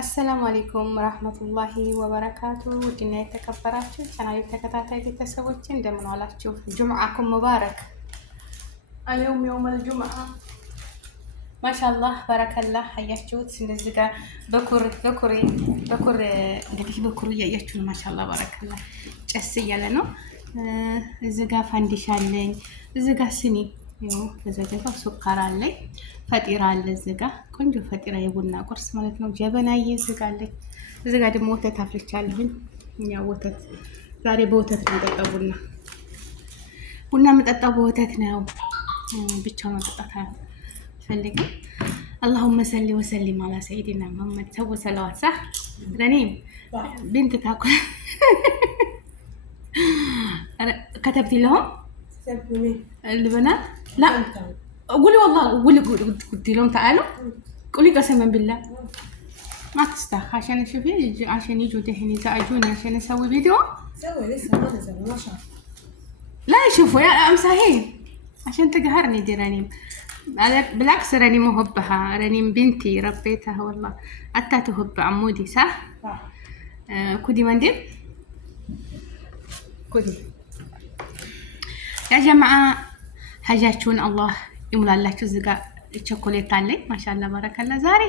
አሰላሙ አለይኩም ረህመቱላሂ ወበረካቱ። ውድና የተከበራችሁ ቻናሌ ተከታታይ ቤተሰቦች እንደምን ዋላችሁ? ጁምዓኩም ሙባረክ። አልየውም የውመል ጁምዓ ማሻአላህ በረከላህ። አያችሁት እንደዚህ ጋር በኩር እንግዲህ በኩር እያያችሁ ነው። ማሻአላህ በረከላህ ጨስ እያለ ነው። እዚህ ጋር ፋንዲሻ አለኝ። እዚህ ጋር ስኒ ይኸው ተዘጋጅቷል። ሱካር አለኝ። ፈጢራ አለ። እዚህ ጋር ቆንጆ ፈጢራ የቡና ቁርስ ማለት ነው። ጀበናዬ እዚህ ጋር አለኝ። እዚህ ጋር ደግሞ ወተት አፍልቻለሁኝ። እኛ ወተት ዛሬ በወተት ነው የምጠጣው። ቡና የምጠጣው በወተት ነው። ብቻውን መጠጣት አልፈልግም። اللهم صل وسلم على سيدنا محمد. سووا صلوات صح؟ رنيم بنت تاكل كتبتي لهم؟ البنات؟ لا قولي والله قلت لهم تعالوا. قولي قسما بالله ما تستخ عشان اشوفي عشان يجوا دحين يزعجوني عشان اسوي فيديو. سوي لسه ما نزل ما شاء. لا يشوفوا يا امسحين عشان تقهرني دي رنيم. بالعكس رنيم مهبها. رنيم بنتي ربيتها والله حتى تهب عمودي صح؟ كودي منديل كودي يا جماعة حاجاتكم الله يملالاችሁ እዚህ ጋር ቸኮሌት አለኝ ማሻአላ ባረከላ ዛሬ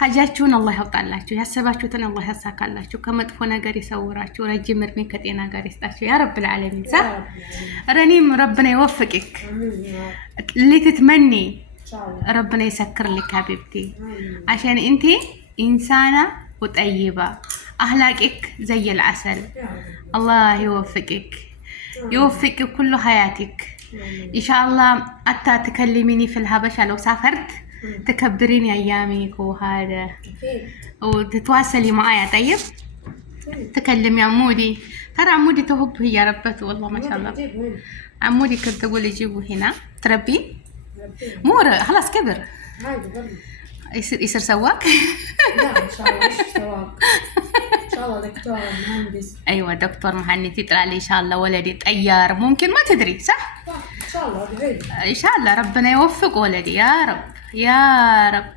حاجاتكم الله ያውጣላችሁ ያሰባችሁትን الله ያሳካላችሁ ከመጥፎ ነገር ይሰውራችሁ ረጅም እድሜ ከጤና ጋር ይስጣችሁ يا رب العالمين صح رنيم ربنا يوفقك اللي تتمني ربنا يسكر لك حبيبتي عشان انت انسانة وطيبة اخلاقك زي العسل الله يوفقك يوفقك كل حياتك إن شاء الله حتى تكلميني في الهبشة لو سافرت تكبريني أيامك وهذا وتتواصلي معايا طيب تكلمي عمودي ترى عمودي تهب هي ربته والله ما شاء الله عمودي كنت تقول يجيبوا هنا تربي مو خلاص كبر يصير سواق لا ان شاء الله ايش سواق ان شاء الله دكتور مهندس. ايوه دكتور مهندس يطلع لي ان شاء الله ولدي طيار ممكن ما تدري صح ان شاء الله بعيد ان شاء الله ربنا يوفق ولدي يا رب يا رب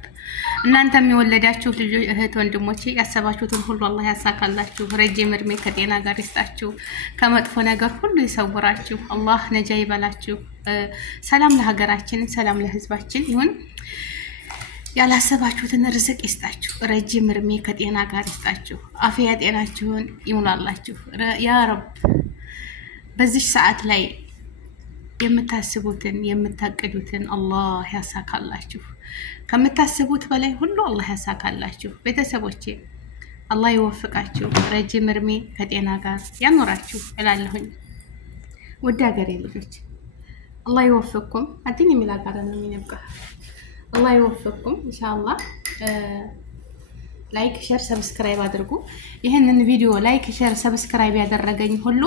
እናንተም የወለዳችሁ ልጆች እህት ወንድሞቼ ያሰባችሁትን ሁሉ አላህ ያሳካላችሁ ረጅም እድሜ ከጤና ጋር ይስጣችሁ ከመጥፎ ነገር ሁሉ ይሰውራችሁ አላህ ነጃ ይበላችሁ ሰላም ለሀገራችን ሰላም ለህዝባችን ይሁን ያላሰባችሁትን ርዝቅ ይስጣችሁ ረጅም እድሜ ከጤና ጋር ይስጣችሁ አፍያ ጤናችሁን ይሙላላችሁ ያ ረብ በዚህ ሰዓት ላይ የምታስቡትን የምታቀዱትን አላህ ያሳካላችሁ ከምታስቡት በላይ ሁሉ አላህ ያሳካላችሁ ቤተሰቦቼ አላህ ይወፍቃችሁ ረጅም እድሜ ከጤና ጋር ያኖራችሁ እላለሁኝ ወደ ሀገሬ ልጆች አላህ ይወፍቅኩም አዲን የሚላጋራ ነው የሚነብቃ አላህ ይወፍቅኩም ኢንሻአላህ ላይክ ሼር ሰብስክራይብ አድርጉ ይሄንን ቪዲዮ ላይክ ሼር ሰብስክራይብ ያደረገኝ ሁሉ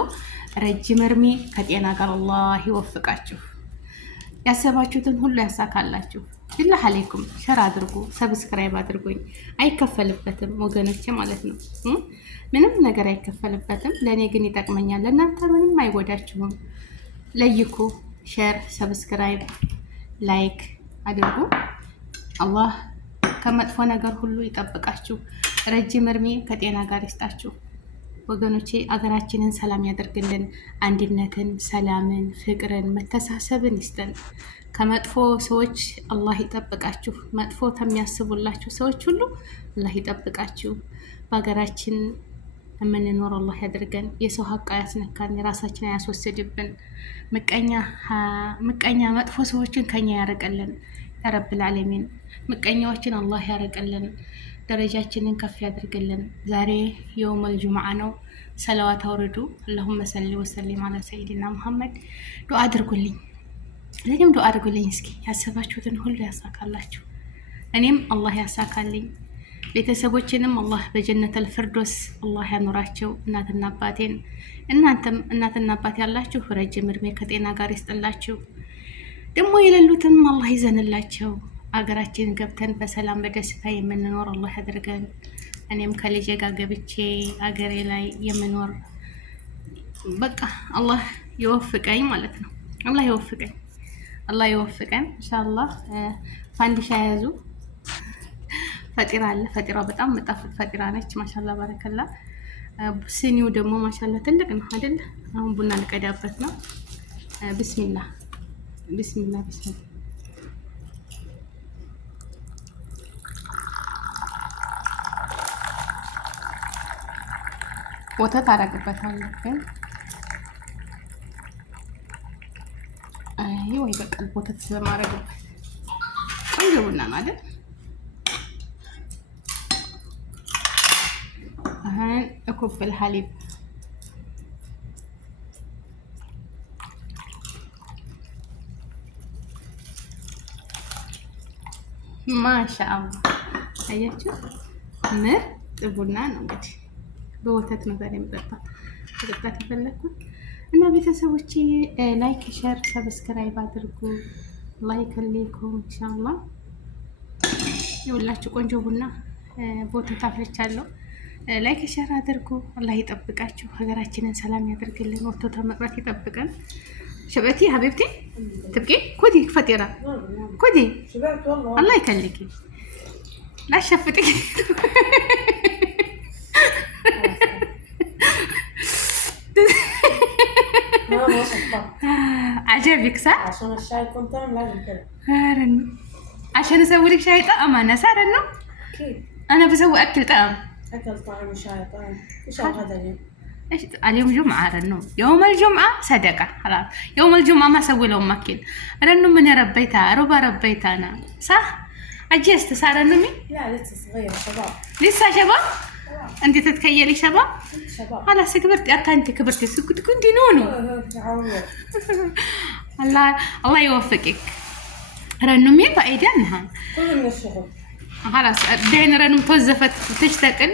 ረጅም እድሜ ከጤና ጋር አላህ ይወፍቃችሁ ያሰባችሁትን ሁሉ ያሳካላችሁ ኢላህ አለይኩም ሼር አድርጉ ሰብስክራይብ አድርጉኝ አይከፈልበትም ወገኖቼ ማለት ነው ምንም ነገር አይከፈልበትም ለኔ ግን ይጠቅመኛል ለእናንተ ምንም አይጎዳችሁም ለይኩ ሼር ሰብስክራይብ ላይክ አድርጉ አላህ ከመጥፎ ነገር ሁሉ ይጠብቃችሁ ረጅም እድሜ ከጤና ጋር ይስጣችሁ ወገኖቼ አገራችንን ሰላም ያደርግልን አንድነትን ሰላምን ፍቅርን መተሳሰብን ይስጠን ከመጥፎ ሰዎች አላህ ይጠብቃችሁ መጥፎ ከሚያስቡላችሁ ሰዎች ሁሉ አላህ ይጠብቃችሁ በሀገራችን የምንኖር አላህ ያደርገን የሰው ሀቅ ያስነካን የራሳችን ያስወስድብን ምቀኛ መጥፎ ሰዎችን ከኛ ያርቀልን ያ ረብል ዓለሚን ምቀኛዎችን አላህ ያርቀልን ደረጃችንን ከፍ ያድርግልን ዛሬ የውመል ጁምዓ ነው ሰላዋት አውርዱ اللهم صل وسلم على سيدنا محمد ዱአ አድርጉልኝ ለኔም ዱአ አድርጉልኝ እስኪ ያሰባችሁትን ሁሉ ያሳካላችሁ እኔም አላህ ያሳካልኝ ቤተሰቦችንም አላህ በጀነተል ፍርዶስ አላህ ያኖራቸው እናትና አባቴን እናንተም እናትና አባት ያላችሁ ረጅም እድሜ ከጤና ጋር ይስጥላችሁ ደግሞ የሌሉትም አላህ ይዘንላቸው አገራችን ገብተን በሰላም በደስታ የምንኖር አላህ ያድርገን እኔም ከልጄ ጋር ገብቼ አገሬ ላይ የምኖር በቃ አላህ ይወፍቀኝ ማለት ነው አላህ ይወፍቀን ኢንሻአላህ ፋንዲሻ ያዙ ፈጢራ አለ። ፈጢራው በጣም መጣፍጥ ፈጢራ ነች። ማሻላ ባረከላ። ስኒው ደግሞ ማሻላ ትልቅ ነው አይደል? አሁን ቡና ልቀዳበት ነው። ቢስሚላህ ቢስሚላህ ቢስሚላህ። ወተት አደርግበታለሁ ግን ይሄ ወይ በቃ ወተት ስለማደርግበት ቆንጆ ቡና ነው አይደል? አሁን እኮብ الحليب ማሻአላህ አያችሁ፣ ምርጥ ቡና ነው። እንግዲህ በወተት ነው ዛሬ መጠጣት የፈለኩት እና ቤተሰቦቼ ላይክ፣ ሼር፣ ሰብስክራይብ አድርጉ። ላይክ አለይኩም ኢንሻአላህ። ይኸውላችሁ ቆንጆ ቡና በወተት አፍልቻለሁ። ላይክ ሼር አድርጉ። አላህ ይጠብቃችሁ፣ ሀገራችንን ሰላም ያደርግልን፣ ወጥቶ ተመቅረት ይጠብቀን። شبعتي حبيبتي؟ تبكي؟ خذي فطيرة خذي. شبعت والله. الله يخليكي. لا شفتك. عجبك صح؟ عشان الشاي يكون طعم لازم كذا. عشان اسوي لك شاي طعم انا صار انه؟ اكيد. انا بسوي اكل طعم. اكل طعم وشاي طعم. ايش الغدا اليوم؟ ايش اليوم جمعة رنو، يوم الجمعة صدقة خلاص، يوم الجمعة ما اسوي لهم اكل، رنو من ربيتها ربا ربيتها انا صح؟ عجزت صار نمي؟ لا لسه صغيرة شباب. لسه شباب؟ انت تتخيلي شباب؟ شباب. خلاص كبرتي انت كبرتي كنت نونو. الله يوفقك. رنمي بعيدانها. كل من الشغل. خلاص دحين رنم توظفت وتشتغل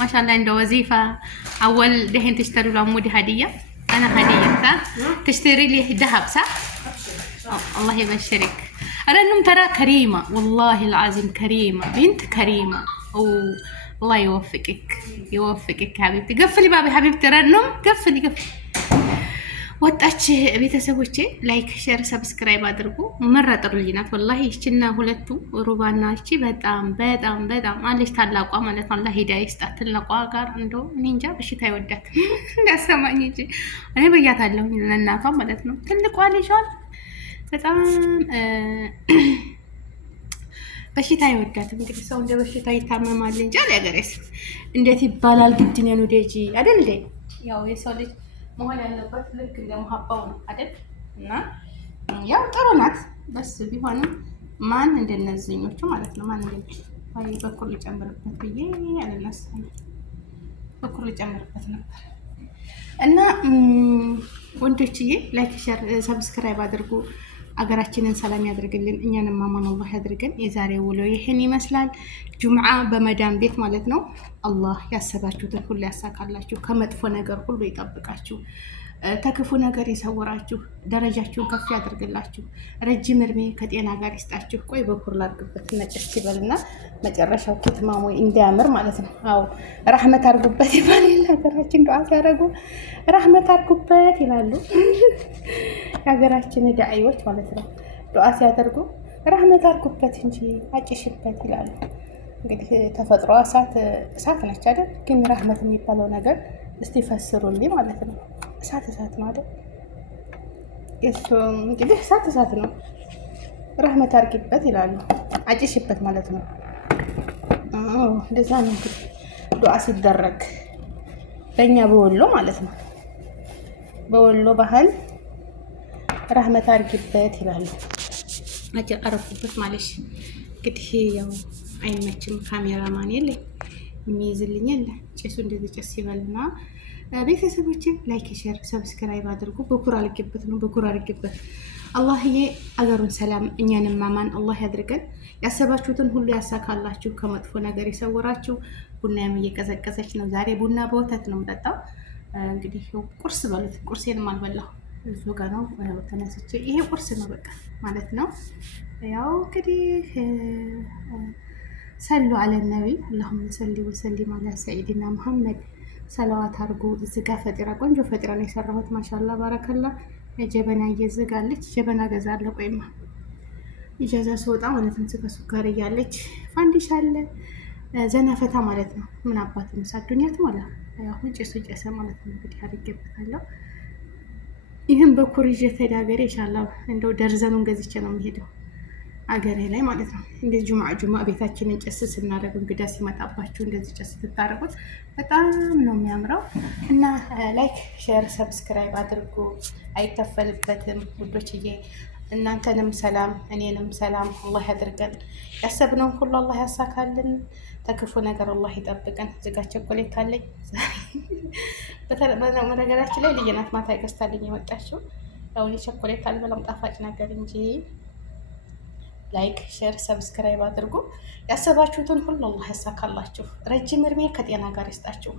ما شاء الله عنده وظيفة. أول دحين تشتري له عمودي هدية، أنا هدية صح؟ تشتري لي ذهب صح؟ الله يبشرك. رنم ترى كريمة والله العظيم، كريمة بنت كريمة. الله يوفقك يوفقك حبيبتي. قفلي بابي حبيبتي رنم، قفلي قفلي. ወጣች ቤተሰቦቼ ላይክ ሼር ሰብስክራይብ አድርጉ። መራ ጥሩ ልጅ ናት ወላሂ። እቺና ሁለቱ ሩባና እቺ በጣም በጣም በጣም አለች ታላቋ ማለት ነው። አላህ ሂዳያ ይስጣት። ትልቋ ጋር እንደው እኔ እንጃ በሽታ ይወዳት እንዳሰማኝ እንጂ እኔ በያታለሁ ለእናቷ ማለት ነው። ትልቋ ልጇን በጣም በሽታ ይወዳት። እንግዲህ ሰው እንደ በሽታ ይታመማል እንጂ አለገሬስ እንዴት ይባላል? ግድ ነው ደጂ አይደል እንዴ? ያው የሰው ልጅ መሆን ያለበት ልክ እንደ መሀባው ነው አይደል? እና ያው ጥሩ ናት። በስ ቢሆንም ማን እንደነዚህኞቹ ማለት ነው ማን እንደዚህ በኩል ልጨምርበት ብዬ ያለነሳኝ በኩል ልጨምርበት ነበር። እና ወንዶችዬ ላይክ ሼር ሰብስክራይብ አድርጉ። አገራችንን ሰላም ያድርግልን፣ እኛንም አማን አላህ ያድርገን። የዛሬ ውሎ ይሄን ይመስላል። ጁምዓ በመዳም ቤት ማለት ነው። አላህ ያሰባችሁትን ሁሉ ያሳካላችሁ፣ ከመጥፎ ነገር ሁሉ ይጠብቃችሁ፣ ተክፉ ነገር ይሰውራችሁ፣ ደረጃችሁን ከፍ ያድርግላችሁ፣ ረጅም እድሜ ከጤና ጋር ይስጣችሁ። ቆይ በኩር ላድርግበት ነጭስ ይበልና መጨረሻው ክትማሙ እንዲያምር ማለት ነው። አዎ ረህመት አድርጉበት ይባላል ሀገራችን። ዱዓ ሲያደርጉ ረህመት አድርጉበት ይላሉ የሀገራችን ዳዒዎች ማለት ነው። ዱዓ ሲያደርጉ ረህመት አድርጉበት እንጂ አጭሽበት ይላሉ። እንግዲህ ተፈጥሮ እሳት ነች አይደል? ግን ረህመት የሚባለው ነገር እስቲ ፈስሩልኝ ማለት ነው። እሳት ነው አይደል? እሱ እንግዲህ እሳት ነው። ረህመት አድርጊበት ይላሉ፣ አጭሽበት ማለት ነው። እንደዛ ነው እንግዲህ ዱዓ ሲደረግ በእኛ በወሎ ማለት ነው። በወሎ ባህል ረህመት አድርጊበት ይላሉ። አረፉበት ማለት እንግዲህ ያው አይመችም። ካሜራማን የለ የሚይዝልኝ የለ። ጭሱ እንደዚህ ጭስ ይበልና ቤተሰቦቼ ላይክ ሼር ሰብስክራይብ አድርጉ። በኩር አልገበት ነው በኩር አልገበት። አላህዬ አገሩን ሰላም እኛንም ማማን አላህ ያድርገን። ያሰባችሁትን ሁሉ ያሳካላችሁ፣ ከመጥፎ ነገር ይሰውራችሁ። ቡናም እየቀዘቀዘች ነው። ዛሬ ቡና በወተት ነው የምጠጣው። እንግዲህ ቁርስ በሉት። ቁርሴንም አልበላሁ እሱ ጋር ነው ተነስቼ። ይሄ ቁርስ ነው በቃ ማለት ነው። ያው እንግዲህ ሰሉ አለ ነቢ አላሁመ ሰሊ ወሰሊም አላ ሰይድና ሙሐመድ። ሰላዋት አድርጉ። እዚህ ጋር ፈጢራ ቆንጆ ፈጢራ ነው የሰራሁት። ማሻላ ባረከላ። የጀበና እየዝጋለች ጀበና ገዛለሁ። ቆይማ ኢጃዛ ስወጣ ማለት ነው። ስጋ ሱካር እያለች ፋንዲሻ አለ ዘና ፈታ ማለት ነው። ምን አባት መሳት ዱኒያት ሞላ አሁን ጭሱ ጨሰ ማለት ነው። እንግዲህ አድርጌበታለሁ። ይህም በኩር ይዤ ተሄድ ሀገሬ ኢንሻላህ እንደው ደርዘኑን ገዝቼ ነው የሚሄደው አገሬ ላይ ማለት ነው። እንደዚህ ጁምዓ ቤታችንን ጭስ ስናደርግ እንግዳ ሲመጣባችሁ እንደዚህ ጭስ ትታረጉት በጣም ነው የሚያምረው። እና ላይክ፣ ሼር፣ ሰብስክራይብ አድርጉ። አይከፈልበትም ውዶችዬ። እናንተንም ሰላም እኔንም ሰላም አላህ ያድርገን። ያሰብነውን ሁሉ አላህ ያሳካልን። ተክፉ ነገር አላህ ይጠብቀን። ዝጋ ቸኮሌት አለኝ። በነገራችን ላይ ልጅ ናት ማታ ይገዝታልኝ የመጣችው። ያው ቸኮሌት አልበላም ጣፋጭ ነገር እንጂ። ላይክ፣ ሼር፣ ሰብስክራይብ አድርጉ። ያሰባችሁትን ሁሉ አላህ ያሳካላችሁ። ረጅም እድሜ ከጤና ጋር ይስጣችሁ።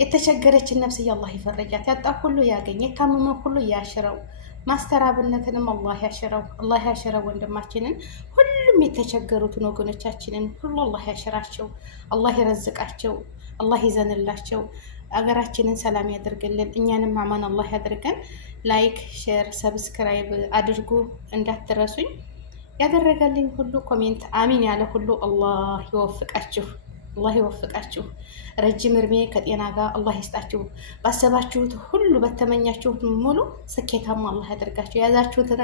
የተቸገረችን ነፍስዬ አላህ ይፈረጃት። ያጣ ሁሉ ያገኝ፣ የታመመ ሁሉ ያሽረው። ማስተራብነትንም አላህ ያሽረው። አላህ ያሽረው ወንድማችንን፣ ሁሉም የተቸገሩትን ወገኖቻችንን ሁሉ አላህ ያሽራቸው። አላህ ይረዝቃቸው። አላህ ይዘንላቸው። አገራችንን ሰላም ያደርግልን። እኛንም አማን አላህ ያደርገን። ላይክ፣ ሼር፣ ሰብስክራይብ አድርጉ እንዳትረሱኝ። ያደረገልኝ ሁሉ ኮሜንት አሚን ያለ ሁሉ አላህ ይወፍቃችሁ። አላህ ይወፍቃችሁ። ረጅም እድሜ ከጤና ጋር አላህ ይስጣችሁ። ባሰባችሁት ሁሉ በተመኛችሁት ሙሉ ስኬታማ አላህ ያደርጋችሁ። የያዛችሁትን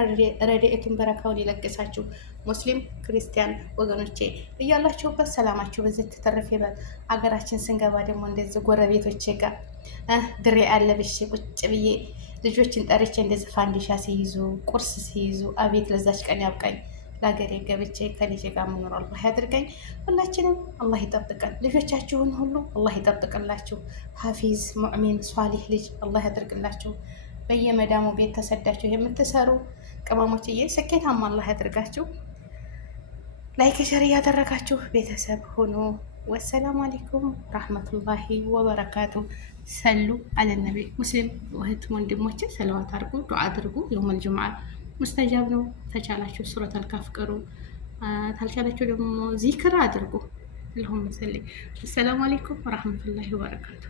ረድኤቱን በረካውን ይለግሳችሁ። ሙስሊም ክርስቲያን ወገኖቼ እያላችሁበት ሰላማችሁ በዚህ ተተረፈ ይበል። አገራችን ስንገባ ደግሞ እንደዚህ ጎረቤቶቼ ጋር ድሬ አለብሽ ቁጭ ብዬ ልጆችን ጠርቼ እንደዚህ ፋንዲሻ ሲይዙ ቁርስ ሲይዙ አቤት ለዛች ቀን ያብቃኝ። ለሀገሬ ገብቼ ከልጄ ጋር መኖር አላህ ያድርገኝ። ሁላችንም አላህ ይጠብቀን። ልጆቻችሁን ሁሉ አላህ ይጠብቅላችሁ። ሀፊዝ ሙእሚን ሷሊህ ልጅ አላህ ያድርግላችሁ። በየመዳሙ ቤት ተሰዳችሁ የምትሰሩ ቅመሞችዬ ስኬታማ አላህ ያድርጋችሁ። ላይክ ሸር እያደረጋችሁ ቤተሰብ ሁኑ። ወሰላሙ አለይኩም ረህመቱላሂ ወበረካቱ። ሰሉ አለ ነቢ። ሙስሊም እህት ወንድሞቼ ሰለዋት አድርጉ፣ ዱዓ አድርጉ። የውመል ጁምዓ ሙስተጃብ ነው። ተቻላችሁ ሱረቱል ካፍ ቅሩ፣ ታልቻላችሁ ደግሞ ዚክር አድርጉ። ለሁም ሰሊ። አሰላሙ አለይኩም ወራህመቱላሂ ወበረካቱ።